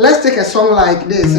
Let's take a song like this.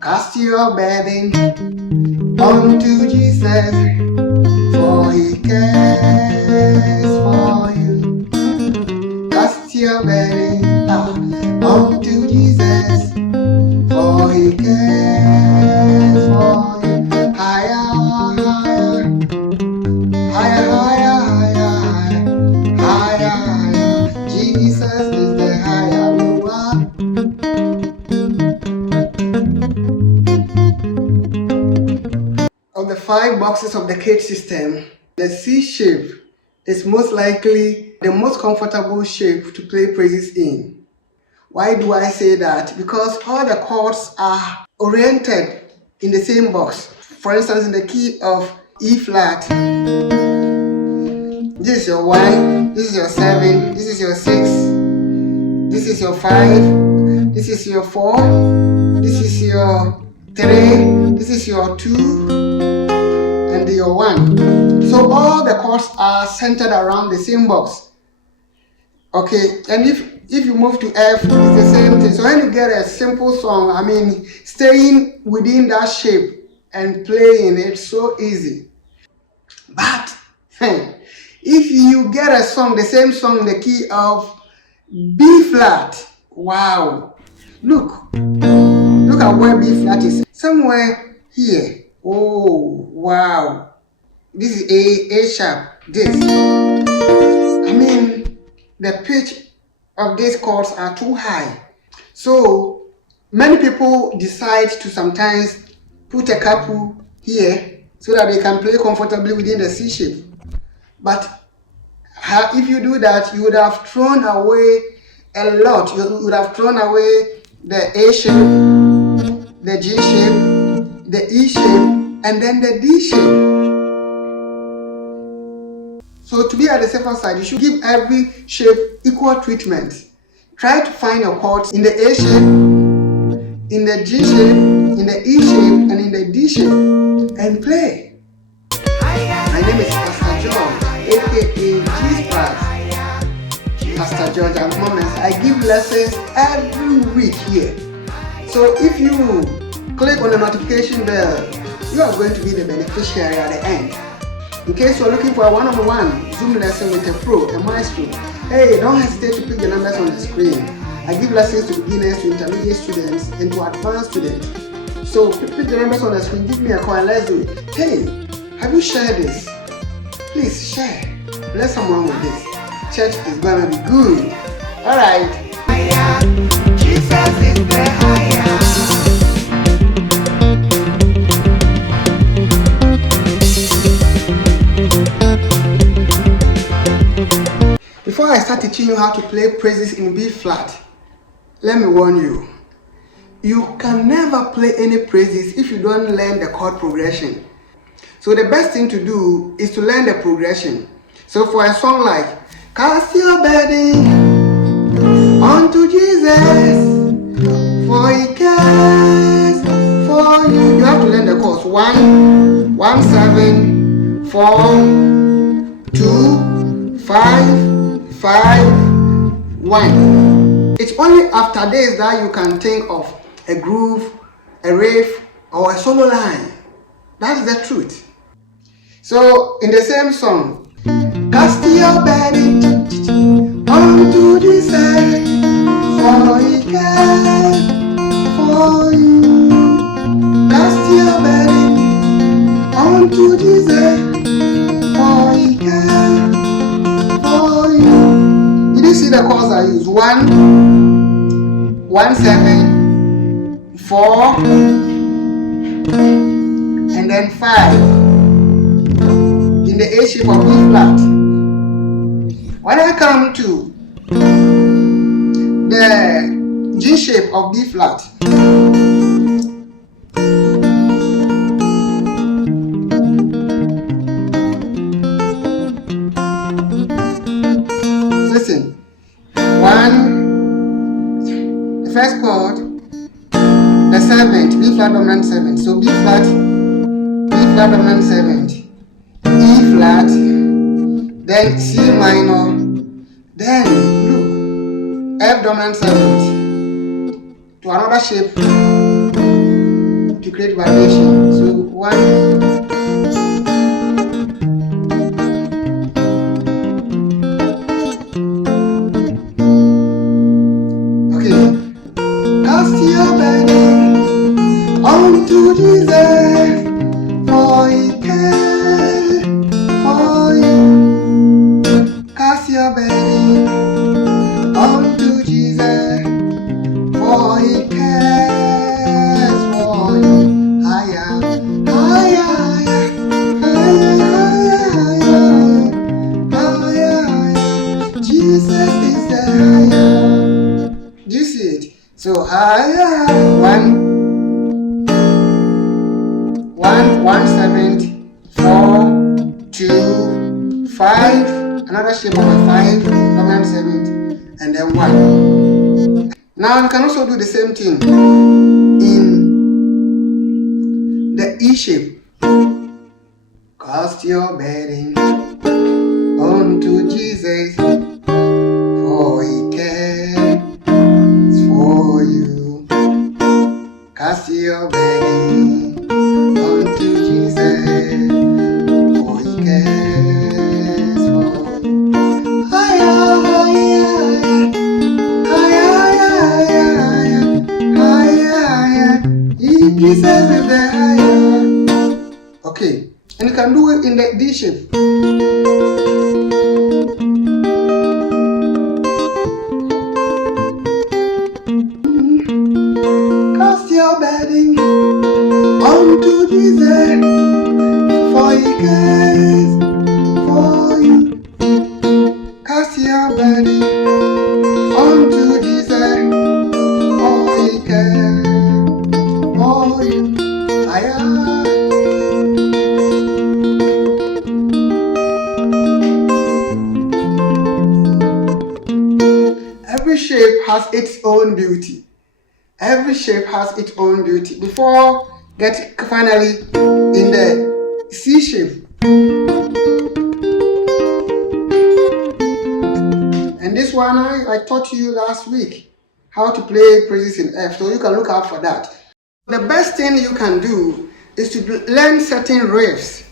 Cast your burden unto Jesus, for He cares for you. Cast your burden unto Jesus, for He cares for you. Higher, higher, higher, higher, higher, higher. Jesus is the higher one. Of the 5 boxes of the Chord system, the C shape is most likely the most comfortable shape to play praises in. Why do I say that? Because all the chords are oriented in the same box. For instance, in the key of E flat, this is your 1, this is your 7, this is your 6, this is your 5, this is your 4, this is your 3, this is your 2, and your 1. So all the chords are centered around the same box. Okay, and if you move to F, it's the same thing. So when you get a simple song, I mean, staying within that shape and playing, it's so easy. But if you get a song, the same song in the key of B flat, wow, look at where B flat is. Somewhere here. Oh, wow. This is A sharp, this. I mean, the pitch of these chords are too high. So, many people decide to sometimes put a couple here so that they can play comfortably within the C shape. But if you do that, you would have thrown away a lot. You would have thrown away the A shape, the G shape, the E shape, and then the D shape. So to be at the safer side, you should give every shape equal treatment. Try to find your chords in the A shape, in the G shape, in the E shape, and in the D shape, and play. My name is Pastor George, aka Georgespratz. Pastor George and Moments. I give lessons every week here. So if you click on the notification bell, you are going to be the beneficiary at the end. In case you are looking for a one-on-one Zoom lesson with a pro, a maestro, hey, don't hesitate to pick the numbers on the screen. I give lessons to beginners, to intermediate students, and to advanced students. So pick the numbers on the screen, give me a call, and let's do it. Hey, have you shared this? Please share. Bless someone with this. Church is gonna be good. Alright. Jesus is the higher. Before I start teaching you how to play praises in B flat, let me warn you. You can never play any praises if you don't learn the chord progression. So the best thing to do is to learn the progression. So for a song like Cast Your Burden unto Jesus, for He cares for you. You have to learn the chords. 1, 1, 7, 4, 2, 5, 5, 1. It's only after this that you can think of a groove, a riff, or a solo line. That's the truth. So in the same song, cast your burden unto Jesus, for He cares for you. Cast your burden unto Jesus, for He cares for you. Did you see the chords I use? 1, 1, 7, 4, and then 5. In the A shape of B flat. When I come to the G shape of B flat, listen. 1, the first chord, the 7th, B flat dominant 7th. So B flat dominant 7th. E flat, then C minor, then look, F dominant 7th to another shape to create variation. So 1, okay. Cast your burden unto Jesus, for He cares for you. Cast your burden unto Jesus, for He cares for you. Higher, higher, higher, higher, higher. Jesus is the higher. Do you see it? So higher, 1/7, 4, 2, 5, another shape of a 5, dominant 7th, and then 1. Now you can also do the same thing in the E shape. Cast your burden unto Jesus, for He cares for you. Cast your burden unto Jesus, for He cares for you. Higher, higher, Jesus is the higher. Okay, and you can do it in the D shape. Cast your burden unto Jesus, for He cares for you. Cast your burden unto Jesus, for He cares for you. Higher. Every shape has its own beauty. Every shape has its own beauty. Before getting finally in the C shape. And this one I taught you last week how to play phrases in F, so you can look out for that. The best thing you can do is to learn certain riffs,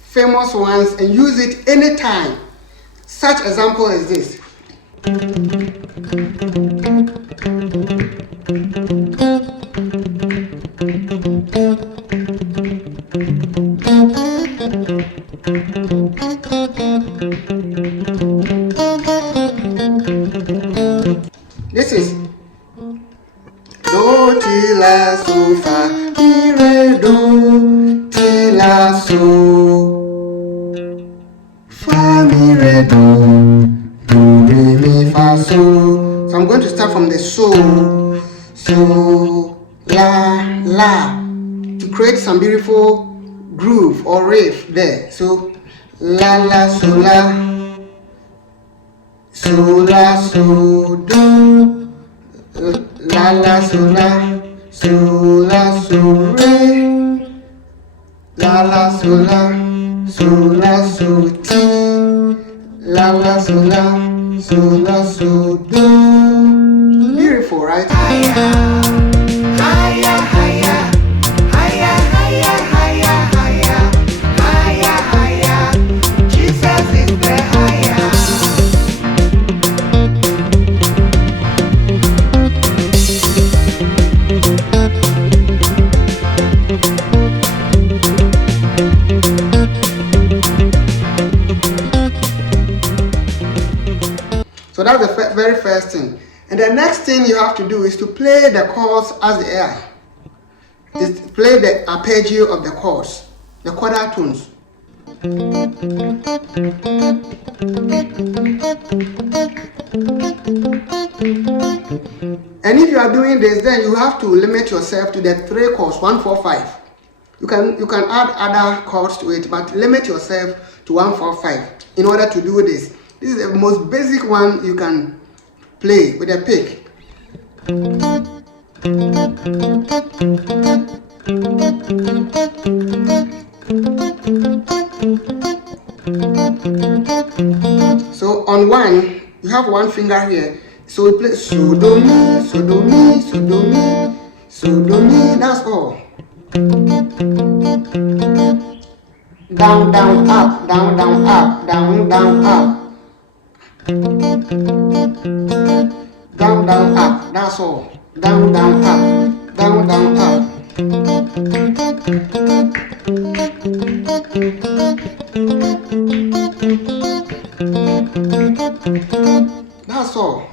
famous ones, and use it anytime. Such example is this. This is do ti la so fa mi re do ti la so fa mi re do re mi fa so. So I'm going to start from the so la to create some beautiful groove or riff there. So la so do, la so re, la so ti, la so do. Beautiful, right? Jesus is the higher. So that's the very first thing. And the next thing you have to do is to play the chords as they are. Is to play the arpeggio of the chords, the chordal tones. And if you are doing this, then you have to limit yourself to the 3 chords, 1, 4, 5. You can add other chords to it, but limit yourself to 1, 4, 5 in order to do this. This is the most basic one you can play with a pick. So on 1, You have one finger here. So we play so do mi, so do mi, so do mi, so do mi. That's all. Down, down, up, down, down, up, down, down, up. Down, down, up. That's all. Down, down, up, down, down, up. That's all.